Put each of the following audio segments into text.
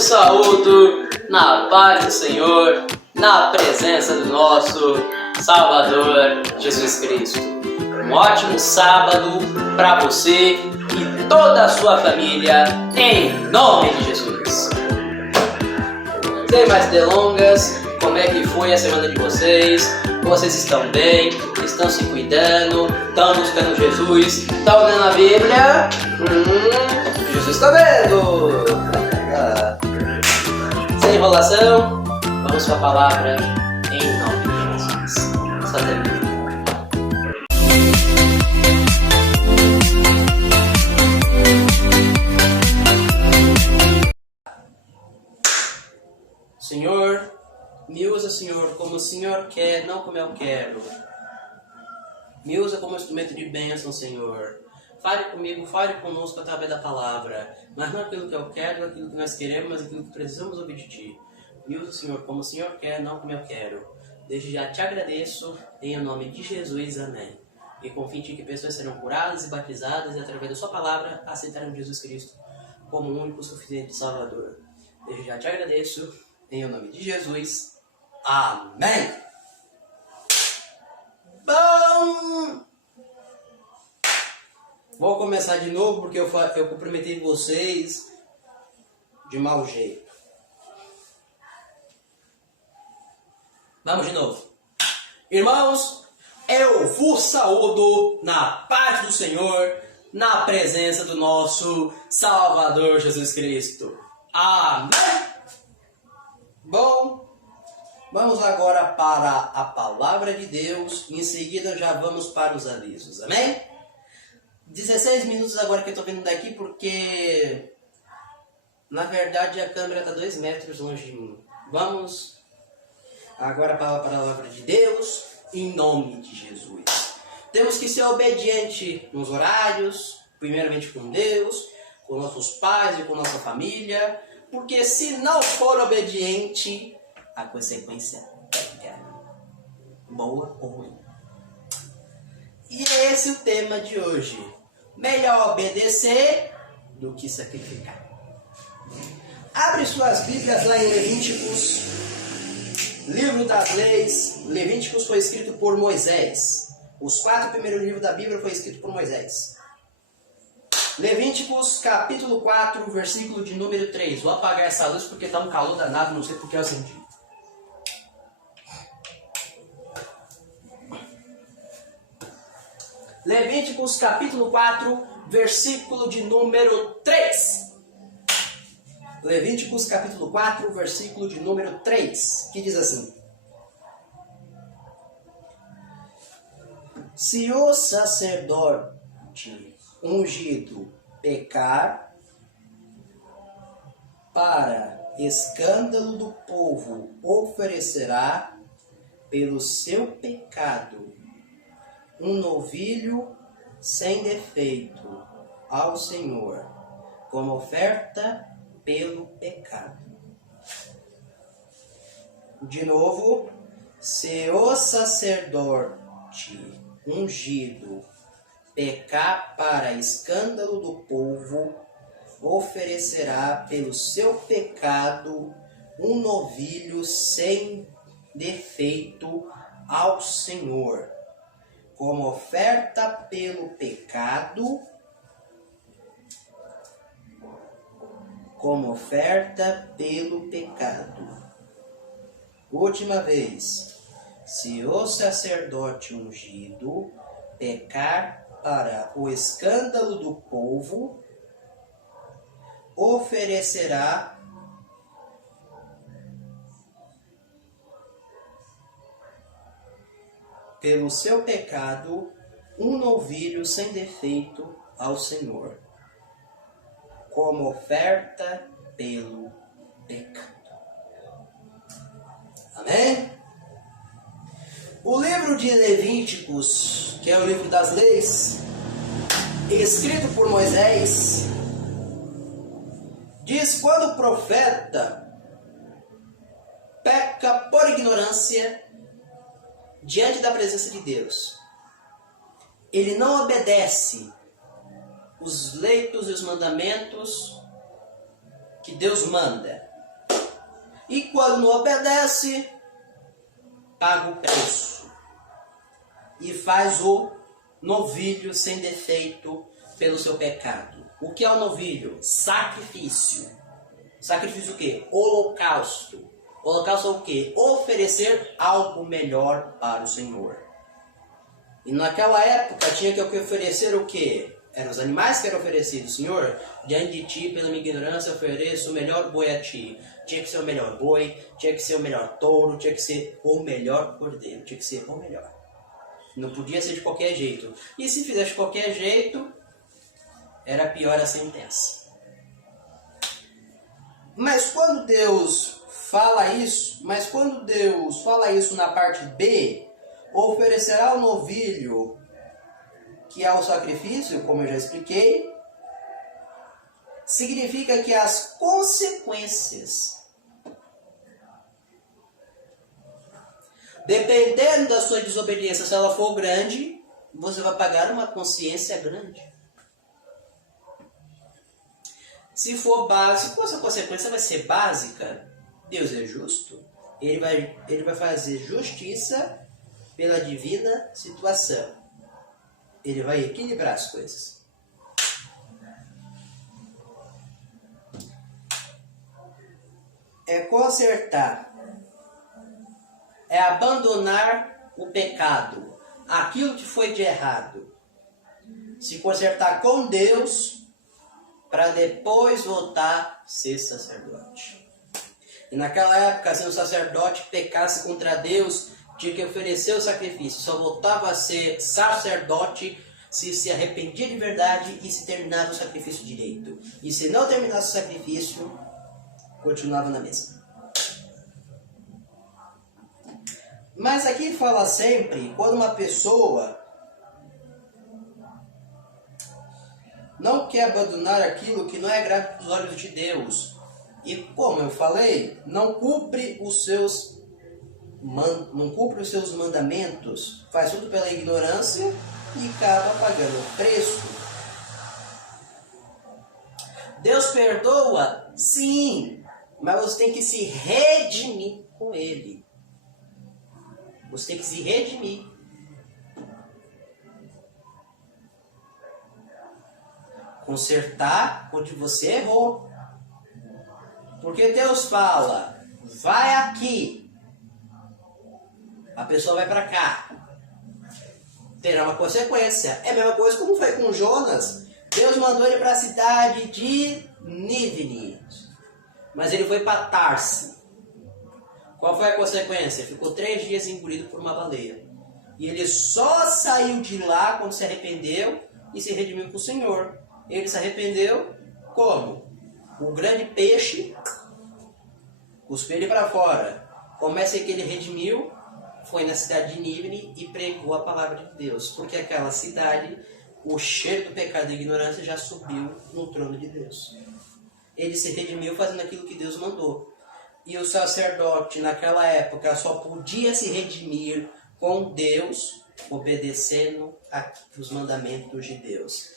vos saúdo na paz do Senhor, na presença do nosso Salvador Jesus Cristo. Um ótimo sábado para você e toda a sua família, em nome de Jesus. Sem mais delongas, como é que foi a semana de vocês? Vocês estão bem? Estão se cuidando? Estão buscando Jesus? Estão lendo a Bíblia? Jesus está vendo! Sem enrolação, vamos para a palavra em nome de Jesus. Só termina. Senhor, me usa, Senhor, como o Senhor quer, não como eu quero. Me usa como instrumento de bênção, Senhor. Fale comigo, fale conosco através da palavra. Mas não aquilo que eu quero, não aquilo que nós queremos, mas aquilo que precisamos ouvir de Ti. Me usa, Senhor, como o Senhor quer, não como eu quero. Desde já te agradeço, em nome de Jesus, amém. E confio em Ti que pessoas serão curadas e batizadas e através da Sua palavra aceitarão Jesus Cristo como o único suficiente Salvador. Desde já te agradeço, em nome de Jesus, amém. Bom, vou começar de novo porque eu cumprimentei vocês de mau jeito. Vamos de novo. Irmãos, eu vos saúdo na paz do Senhor, na presença do nosso Salvador Jesus Cristo. Amém. Bom, vamos agora para a palavra de Deus e em seguida já vamos para os avisos, amém? 16 minutos agora que eu estou vindo daqui porque, na verdade, a câmera está 2 metros longe de mim. Vamos agora para a palavra de Deus em nome de Jesus. Temos que ser obedientes nos horários, primeiramente com Deus, com nossos pais e com nossa família. Porque se não for obediente, a consequência é boa ou ruim. E é esse o tema de hoje. Melhor obedecer do que sacrificar. Abre suas Bíblias lá em Levíticos, livro das leis. Levíticos foi escrito por Moisés. Os 4 primeiros livros da Bíblia foi escrito por Moisés. Levíticos capítulo 4, versículo de número 3. Vou apagar essa luz porque está um calor danado, não sei porque eu acendi. Levíticos capítulo 4, versículo de número 3. Levíticos capítulo 4, versículo de número 3, que diz assim: Se o sacerdote ungido pecar, para escândalo do povo oferecerá pelo seu pecado um novilho sem defeito ao Senhor, como oferta pelo pecado. De novo, se o sacerdote ungido pecar para escândalo do povo, oferecerá pelo seu pecado um novilho sem defeito ao Senhor, como oferta pelo pecado, Última vez, se o sacerdote ungido pecar para o escândalo do povo, oferecerá pelo seu pecado um novilho sem defeito ao Senhor, como oferta pelo pecado. Amém? O livro de Levíticos, que é o livro das leis, escrito por Moisés, diz quando o profeta peca por ignorância diante da presença de Deus, ele não obedece os leitos e os mandamentos que Deus manda. E quando não obedece, paga o preço. E faz o novilho sem defeito pelo seu pecado. O que é o novilho? Sacrifício. Sacrifício o quê? Holocausto. Holocausto é o quê? Oferecer algo melhor para o Senhor. E naquela época tinha que oferecer o quê? Eram os animais que eram oferecidos. Senhor, diante de ti, pela minha ignorância, ofereço o melhor boi a ti. Tinha que ser o melhor boi, tinha que ser o melhor touro, tinha que ser o melhor cordeiro, tinha que ser o melhor. Não podia ser de qualquer jeito. E se fizesse de qualquer jeito, era pior a sentença. Mas quando Deus fala isso na parte B, oferecerá o novilho, que é o sacrifício, como eu já expliquei, significa que as consequências, dependendo da sua desobediência, se ela for grande, você vai pagar uma consciência grande. Se for básico, essa consequência vai ser básica. Deus é justo. Ele vai fazer justiça pela divina situação. Ele vai equilibrar as coisas. É consertar. É abandonar o pecado. Aquilo que foi de errado. Se consertar com Deus, para depois voltar a ser sacerdote. E naquela época, se um sacerdote pecasse contra Deus, tinha que oferecer o sacrifício. Só voltava a ser sacerdote se arrependia de verdade e se terminava o sacrifício direito. E se não terminasse o sacrifício, continuava na mesma. Mas aqui fala sempre, quando uma pessoa não quer abandonar aquilo que não é grato aos olhos de Deus. E como eu falei, não cumpre os seus mandamentos, faz tudo pela ignorância e acaba pagando o preço. Deus perdoa? Sim, mas você tem que se redimir com Ele. Você tem que se redimir. Consertar onde você errou. Porque Deus fala, vai aqui. A pessoa vai para cá. Terá uma consequência. É a mesma coisa como foi com Jonas. Deus mandou ele para a cidade de Nínive. Mas ele foi para Tarse. Qual foi a consequência? Ficou 3 dias engolido por uma baleia. E ele só saiu de lá quando se arrependeu e se redimiu com o Senhor. Ele se arrependeu como? O grande peixe cuspiu ele para fora. Começa que ele redimiu, foi na cidade de Nínive e pregou a palavra de Deus. Porque aquela cidade, o cheiro do pecado e ignorância já subiu no trono de Deus. Ele se redimiu fazendo aquilo que Deus mandou. E o sacerdote naquela época só podia se redimir com Deus, obedecendo os mandamentos de Deus.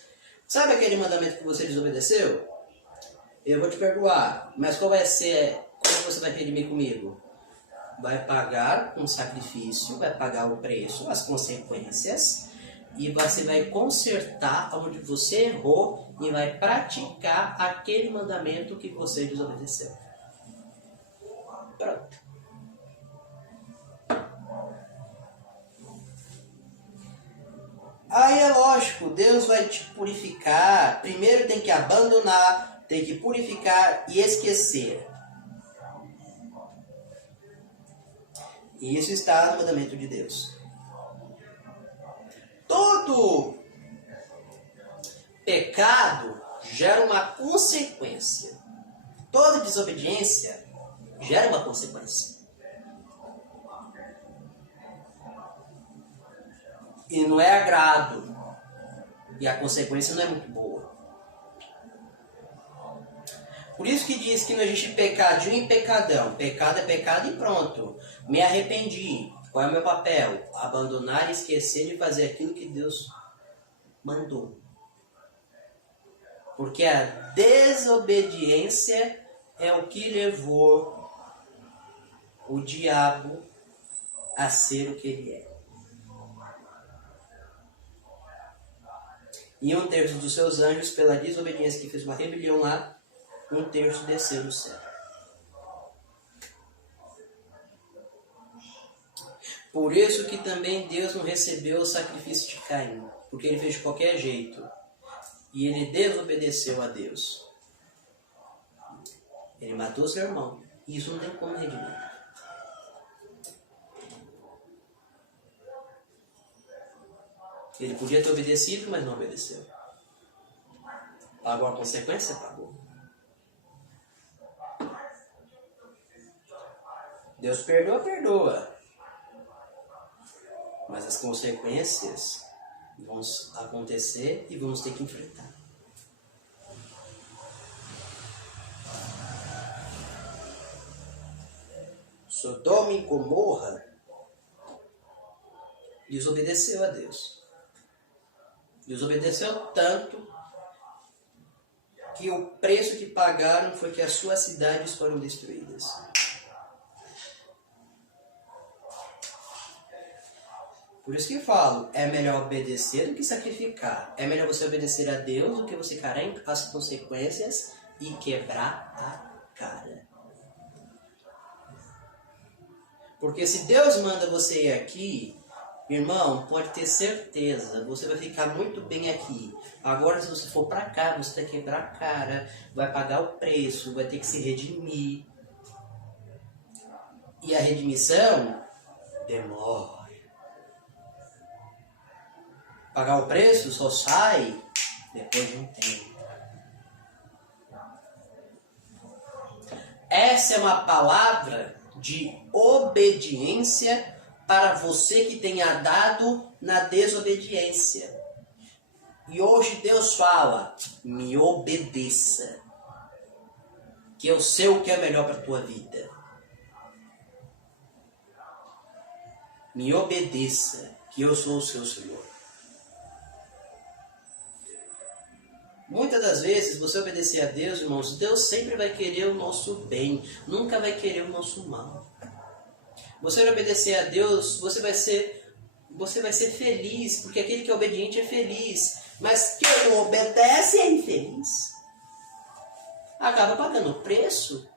Sabe aquele mandamento que você desobedeceu? Eu vou te perdoar, mas como você vai redimir comigo? Vai pagar um sacrifício, vai pagar o preço, as consequências, e você vai consertar onde você errou e vai praticar aquele mandamento que você desobedeceu. Pronto. Aí é lógico, Deus vai te purificar. Primeiro tem que abandonar, tem que purificar e esquecer. E isso está no mandamento de Deus. Todo pecado gera uma consequência. Toda desobediência gera uma consequência. E não é agrado. E a consequência não é muito boa. Por isso que diz que não existe pecadinho e pecadão. Pecado é pecado e pronto. Me arrependi. Qual é o meu papel? Abandonar e esquecer de fazer aquilo que Deus mandou. Porque a desobediência é o que levou o diabo a ser o que ele é. E 1/3 dos seus anjos, pela desobediência que fez uma rebelião lá, 1/3 desceu do céu. Por isso que também Deus não recebeu o sacrifício de Caim, porque ele fez de qualquer jeito. E ele desobedeceu a Deus. Ele matou seu irmão. E isso não tem como redimir. Ele podia ter obedecido, mas não obedeceu. Pagou a consequência? Pagou. Deus perdoa, perdoa. Mas as consequências vão acontecer e vamos ter que enfrentar. Sodoma e Gomorra desobedeceu a Deus. Desobedeceu tanto que o preço que pagaram foi que as suas cidades foram destruídas. Por isso que eu falo, é melhor obedecer do que sacrificar. É melhor você obedecer a Deus do que você encarar as consequências e quebrar a cara. Porque se Deus manda você ir aqui, irmão, pode ter certeza, você vai ficar muito bem aqui. Agora, se você for para cá, você vai quebrar a cara, vai pagar o preço, vai ter que se redimir. E a redimissão demora. Pagar o preço só sai depois de um tempo. Essa é uma palavra de obediência para você que tenha dado na desobediência. E hoje Deus fala, me obedeça, que eu sei o que é melhor para a tua vida. Me obedeça, que eu sou o seu Senhor. Muitas das vezes, você obedecer a Deus, irmãos, Deus sempre vai querer o nosso bem, nunca vai querer o nosso mal. Você obedecer a Deus, você vai ser feliz, porque aquele que é obediente é feliz. Mas quem não obedece é infeliz. Acaba pagando o preço.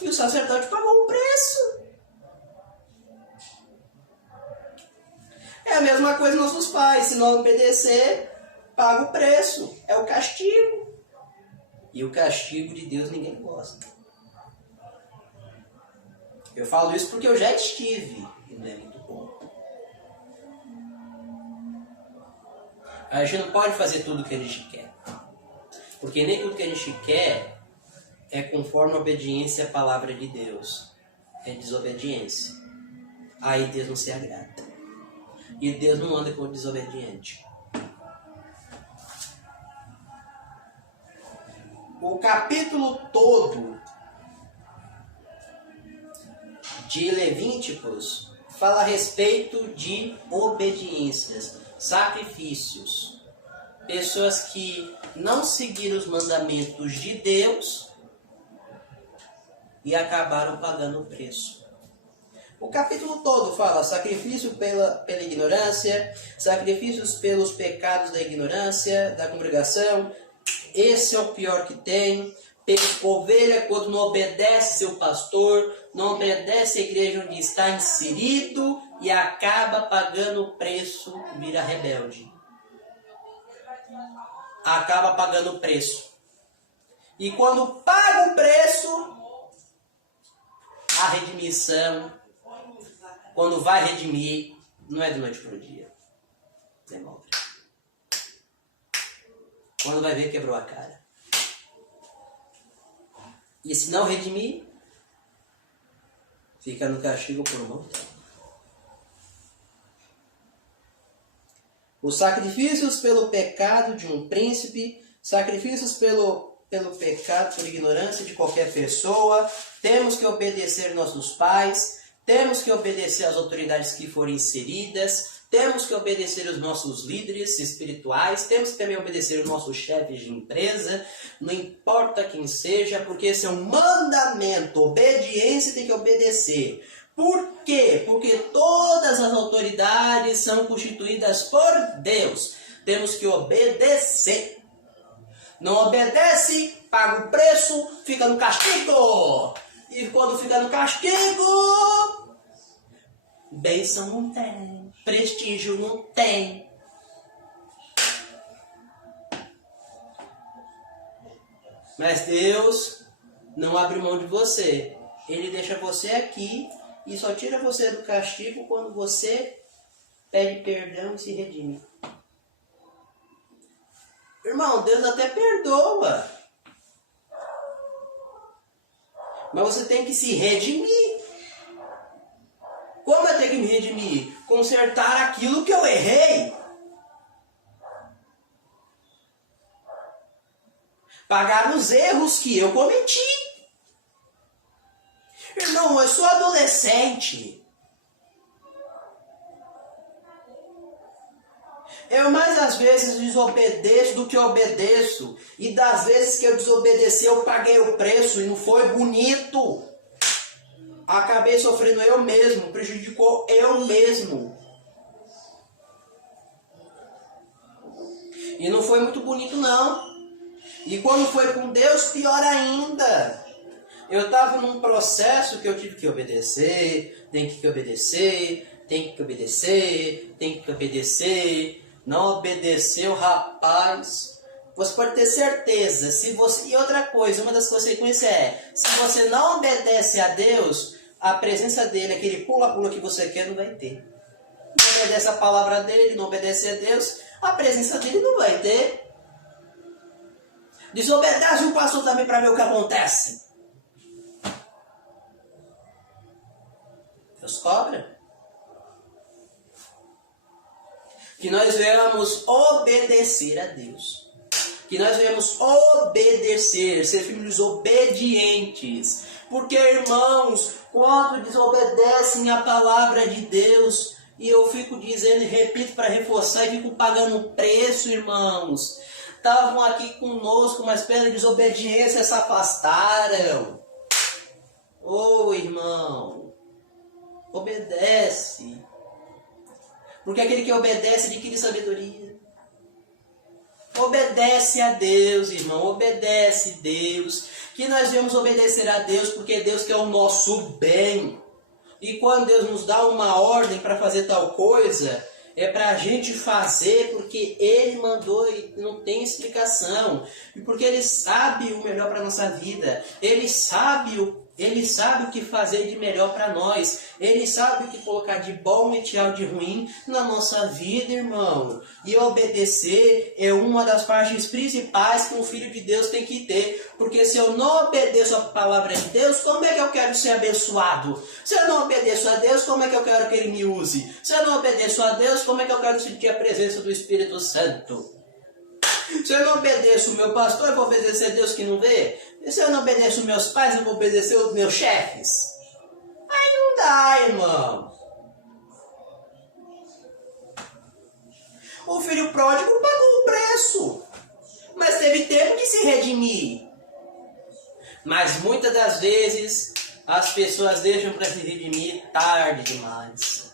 E o sacerdote pagou o preço. É a mesma coisa nossos pais, se não obedecer, paga o preço, é o castigo. E o castigo de Deus ninguém gosta. Eu falo isso porque eu já estive e não é muito bom. A gente não pode fazer tudo o que a gente quer. Porque nem tudo que a gente quer é conforme a obediência à palavra de Deus. É desobediência. Aí Deus não se agrada. E Deus não anda com o desobediente. O capítulo todo de Levíticos fala a respeito de obediências, sacrifícios. Pessoas que não seguiram os mandamentos de Deus e acabaram pagando o preço. O capítulo todo fala sacrifício pela ignorância, sacrifícios pelos pecados da ignorância, da congregação. Esse é o pior que tem. Ovelha, quando não obedece seu pastor, não obedece a igreja onde está inserido e acaba pagando o preço, vira rebelde. Acaba pagando o preço. E quando paga o preço, a redimissão, quando vai redimir, não é de noite para o dia. Demora. Quando vai ver, quebrou a cara. E se não redimir, fica no castigo por um bom tempo. Os sacrifícios pelo pecado de um príncipe, sacrifícios pelo pecado, por ignorância de qualquer pessoa, temos que obedecer nossos pais, temos que obedecer às autoridades que forem inseridas, temos que obedecer os nossos líderes espirituais, temos que também obedecer os nossos chefes de empresa, não importa quem seja, porque esse é um mandamento, obediência tem que obedecer. Por quê? Porque todas as autoridades são constituídas por Deus. Temos que obedecer. Não obedece, paga o preço, fica no castigo. E quando fica no castigo, bênção não tem, prestígio não tem. Mas Deus não abre mão de você. Ele deixa você aqui e só tira você do castigo quando você pede perdão e se redime. Irmão, Deus até perdoa. Mas você tem que se redimir. Como eu tenho que me redimir? Consertar aquilo que eu errei. Pagar os erros que eu cometi. Irmão, eu sou adolescente. Eu mais às vezes desobedeço do que obedeço. E das vezes que eu desobedeci, eu paguei o preço e não foi bonito. Acabei sofrendo eu mesmo, prejudicou eu mesmo. E não foi muito bonito não. E quando foi com Deus, pior ainda. Eu estava num processo que eu tive que obedecer, tem que obedecer. Não obedeceu, rapaz. Você pode ter certeza. Se você... E outra coisa, uma das consequências é, se você não obedece a Deus, a presença dele, aquele pula-pula que você quer, não vai ter. Não obedece a palavra dele, não obedece a Deus, a presença dele não vai ter. Desobedece o pastor também para ver o que acontece. Deus cobra. Que nós venhamos obedecer a Deus. Que nós venhamos obedecer, ser filhos obedientes. Porque, irmãos, quando desobedecem a palavra de Deus, e eu fico dizendo e repito para reforçar, e fico pagando preço, irmãos. Estavam aqui conosco, mas pela desobediência se afastaram. Ô, irmão, obedece. Porque aquele que obedece adquire sabedoria. Obedece a Deus, irmão. Obedece a Deus. Que nós devemos obedecer a Deus porque Deus quer o nosso bem. E quando Deus nos dá uma ordem para fazer tal coisa, é para a gente fazer porque Ele mandou e não tem explicação. E porque Ele sabe o melhor para a nossa vida. Ele sabe o que fazer de melhor para nós. Ele sabe o que colocar de bom e tirar de ruim na nossa vida, irmão. E obedecer é uma das partes principais que um filho de Deus tem que ter. Porque se eu não obedeço a palavra de Deus, como é que eu quero ser abençoado? Se eu não obedeço a Deus, como é que eu quero que Ele me use? Se eu não obedeço a Deus, como é que eu quero sentir a presença do Espírito Santo? Se eu não obedeço o meu pastor, eu vou obedecer a Deus que não vê? E se eu não obedeço os meus pais, eu vou obedecer os meus chefes? Aí não dá, irmão. O filho pródigo pagou o preço, mas teve tempo de se redimir. Mas muitas das vezes as pessoas deixam para se redimir tarde demais.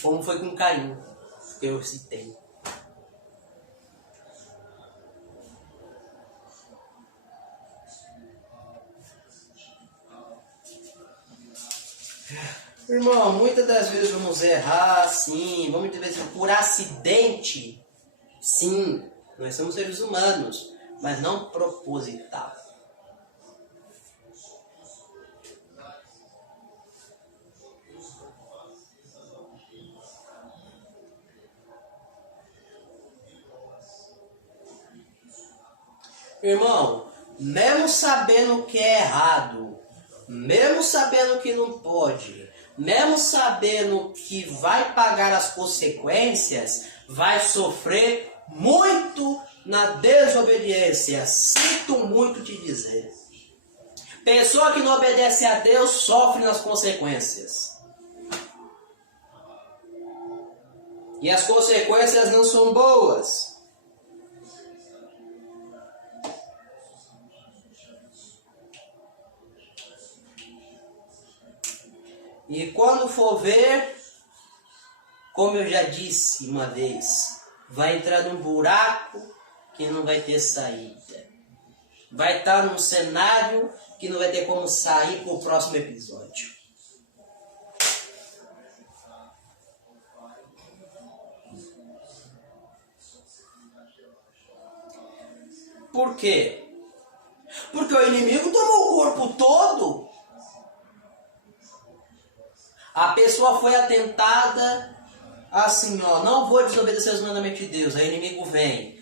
Como foi com Caim, que eu citei. Irmão, muitas das vezes vamos errar, sim, muitas vezes por acidente, sim, nós somos seres humanos, mas não proposital. Irmão, mesmo sabendo que é errado, mesmo sabendo que não pode, mesmo sabendo que vai pagar as consequências, vai sofrer muito na desobediência. Sinto muito te dizer. Pessoa que não obedece a Deus sofre nas consequências. E as consequências não são boas. E quando for ver, como eu já disse uma vez, vai entrar num buraco que não vai ter saída. Vai estar num cenário que não vai ter como sair para o próximo episódio. Por quê? Porque o inimigo tomou o corpo todo. A pessoa foi atentada assim, ó, não vou desobedecer aos mandamentos de Deus. Aí o inimigo vem,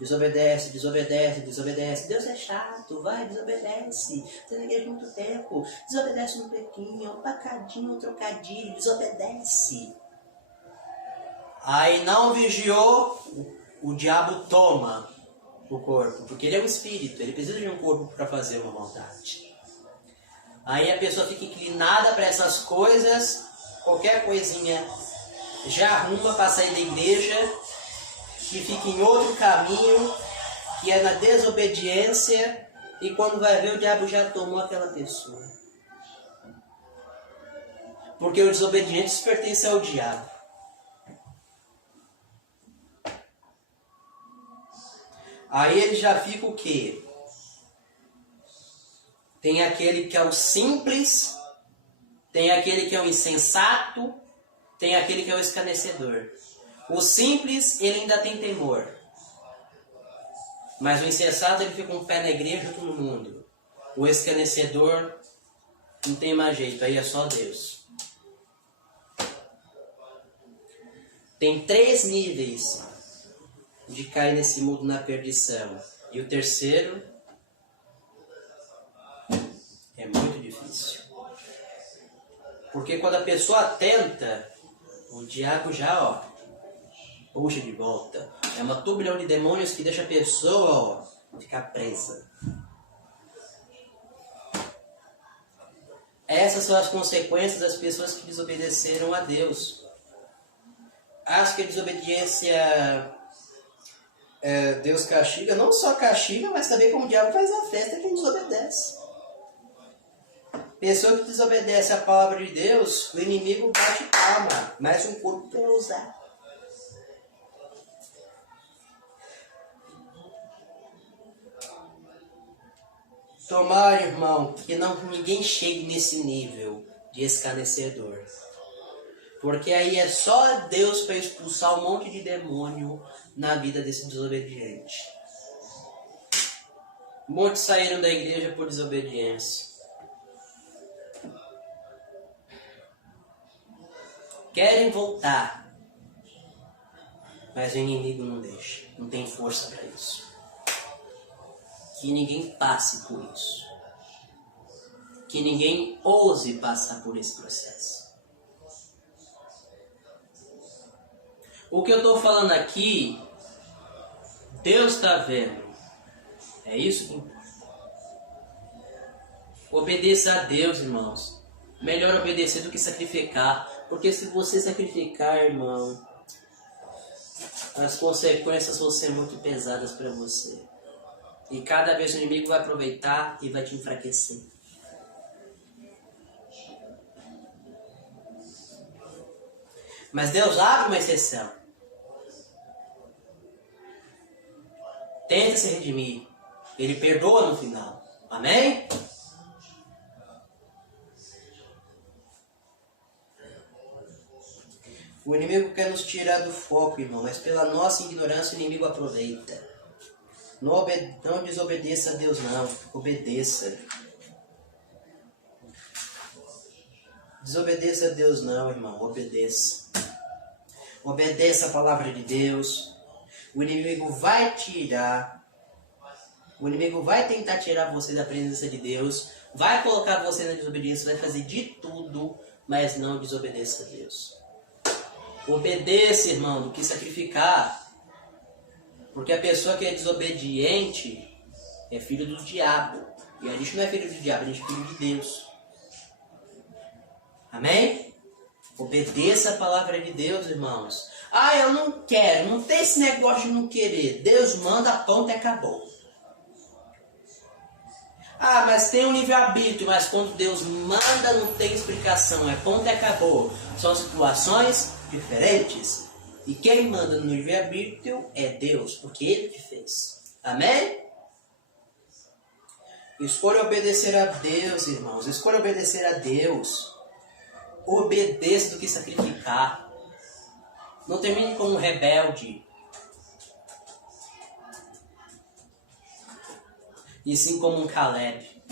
desobedece, desobedece, desobedece. Deus é chato, vai, desobedece. Você não igreja muito tempo. Desobedece um pequinho, um pacadinho, um trocadilho, desobedece. Aí não vigiou, o diabo toma o corpo, porque ele é um espírito, ele precisa de um corpo para fazer uma maldade. Aí a pessoa fica inclinada para essas coisas, qualquer coisinha já arruma para sair da igreja e fica em outro caminho, que é na desobediência, e quando vai ver o diabo já tomou aquela pessoa. Porque o desobediente pertence ao diabo. Aí ele já fica o quê? Tem aquele que é o simples, tem aquele que é o insensato, tem aquele que é o escarnecedor. O simples, ele ainda tem temor. Mas o insensato, ele fica com um pé na igreja e outro no mundo. O escarnecedor não tem mais jeito, aí é só Deus. Tem 3 níveis de cair nesse mundo na perdição. E o terceiro é muito difícil. Porque quando a pessoa tenta, o diabo já, puxa de volta. É uma turbilhão de demônios que deixa a pessoa, ficar presa. Essas são as consequências das pessoas que desobedeceram a Deus. Acho que a desobediência, Deus castiga, não só castiga, mas também como o diabo faz a festa quem desobedece. Pessoa que desobedece a palavra de Deus, o inimigo bate palma, mais um corpo para usar. Tomara, irmão, que ninguém chegue nesse nível de escarnecedor. Porque aí é só Deus para expulsar um monte de demônio na vida desse desobediente. Muitos saíram da igreja por desobediência. Querem voltar, mas o inimigo não deixa, não tem força para isso. Que ninguém passe por isso. Que ninguém ouse passar por esse processo. O que eu estou falando aqui, Deus está vendo. É isso que importa. Obedeça a Deus, irmãos. Melhor obedecer do que sacrificar. Porque se você sacrificar, irmão, as consequências vão ser muito pesadas para você. E cada vez o inimigo vai aproveitar e vai te enfraquecer. Mas Deus abre uma exceção. Tenta se redimir. Ele perdoa no final. Amém? O inimigo quer nos tirar do foco, irmão, mas pela nossa ignorância o inimigo aproveita. Não desobedeça a Deus, não. Obedeça. Desobedeça a Deus, não, irmão. Obedeça. Obedeça a palavra de Deus. O inimigo vai tirar. O inimigo vai tentar tirar você da presença de Deus. Vai colocar você na desobediência. Vai fazer de tudo, mas não desobedeça a Deus. Obedeça, irmão, do que sacrificar. Porque a pessoa que é desobediente é filho do diabo. E a gente não é filho do diabo, a gente é filho de Deus. Amém? Obedeça a palavra de Deus, irmãos. Ah, eu não quero, não tem esse negócio de não querer. Deus manda, ponto e acabou. Ah, mas tem um livre-arbítrio, mas quando Deus manda não tem explicação, é ponto e acabou. São situações diferentes. E quem manda no livre-arbítrio é Deus, porque Ele que fez. Amém? Escolha obedecer a Deus, irmãos. Escolha obedecer a Deus. Obedeça do que sacrificar. Não termine como um rebelde. E sim como um Caleb,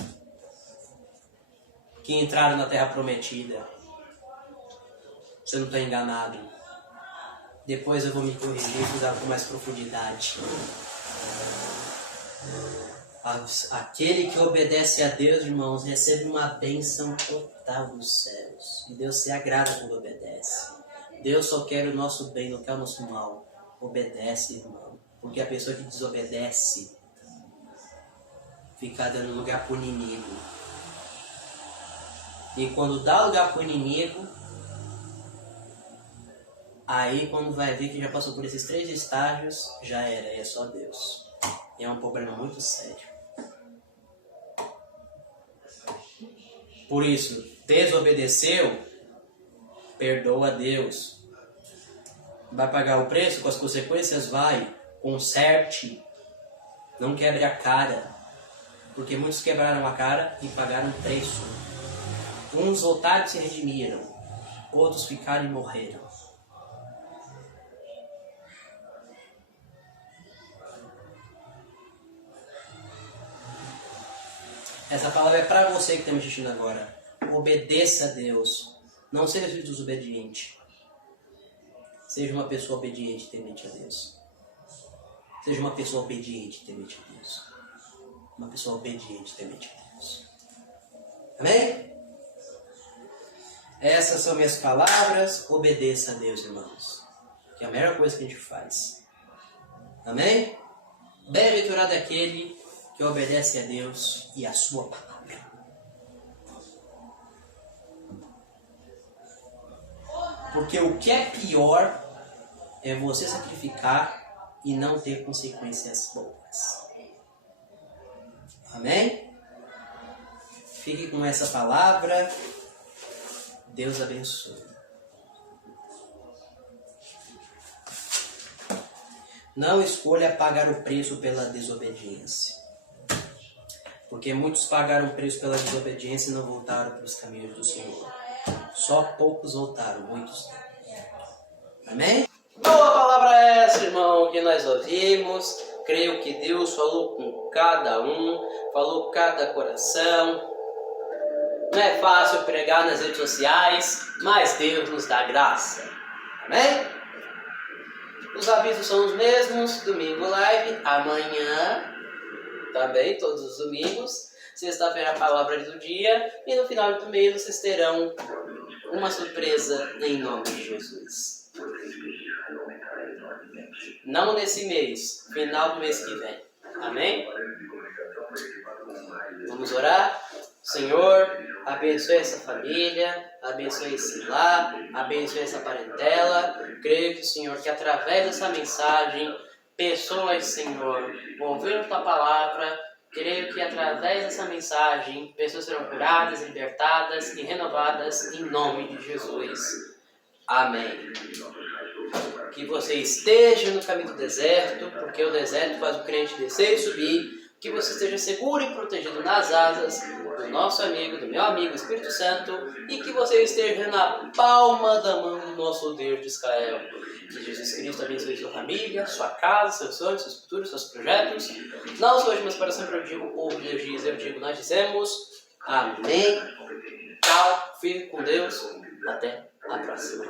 que entraram na terra prometida. Você não está enganado. Depois eu vou me corrigir e usar com mais profundidade. Aquele que obedece a Deus, irmãos, recebe uma bênção total dos céus. E Deus se agrada quando obedece. Deus só quer o nosso bem, não quer o nosso mal. Obedece, irmão. Porque a pessoa que desobedece fica dando lugar para o inimigo. E quando dá lugar para o inimigo, aí quando vai ver que já passou por esses 3 estágios, já era, é só Deus. E é um problema muito sério. Por isso, desobedeceu, perdoa a Deus. Vai pagar o preço com as consequências? Vai. Conserte. Não quebre a cara. Porque muitos quebraram a cara e pagaram preço. Uns voltaram e se redimiram. Outros ficaram e morreram. Essa palavra é para você que está me assistindo agora. Obedeça a Deus. Não seja desobediente. Seja uma pessoa obediente e temente a Deus. Seja uma pessoa obediente e temente a Deus. Uma pessoa obediente e temente a Deus. Amém? Essas são minhas palavras. Obedeça a Deus, irmãos. Que é a melhor coisa que a gente faz. Amém? Bem-aventurado é aquele que obedece a Deus e a sua palavra. Porque o que é pior é você sacrificar e não ter consequências boas. Amém? Fique com essa palavra. Deus abençoe. Não escolha pagar o preço pela desobediência. Porque muitos pagaram o preço pela desobediência e não voltaram para os caminhos do Senhor. Só poucos voltaram, muitos não. Amém? Boa palavra é essa, irmão, que nós ouvimos. Creio que Deus falou com cada um, falou com cada coração. Não é fácil pregar nas redes sociais, mas Deus nos dá graça. Amém? Os avisos são os mesmos. Domingo live, amanhã também, todos os domingos. Sexta-feira a palavra do dia. E no final do mês vocês terão uma surpresa em nome de Jesus. Não nesse mês, final do mês que vem. Amém? Vamos orar? Senhor, abençoe essa família, abençoe esse lar, abençoe essa parentela. Creio que, Senhor, que através dessa mensagem, pessoas, Senhor, ouviram tua palavra. Creio que através dessa mensagem, pessoas serão curadas, libertadas e renovadas em nome de Jesus. Amém. Que você esteja no caminho do deserto, porque o deserto faz o crente descer e subir. Que você esteja seguro e protegido nas asas do nosso amigo, do meu amigo Espírito Santo, e que você esteja na palma da mão do nosso Deus de Israel. Que Jesus Cristo abençoe sua família, sua casa, seus sonhos, seus futuros, seus projetos. Não só hoje, mas para sempre eu digo, o povo Deus diz, eu digo, nós dizemos. Amém. Tchau, fique com Deus. Até a próxima.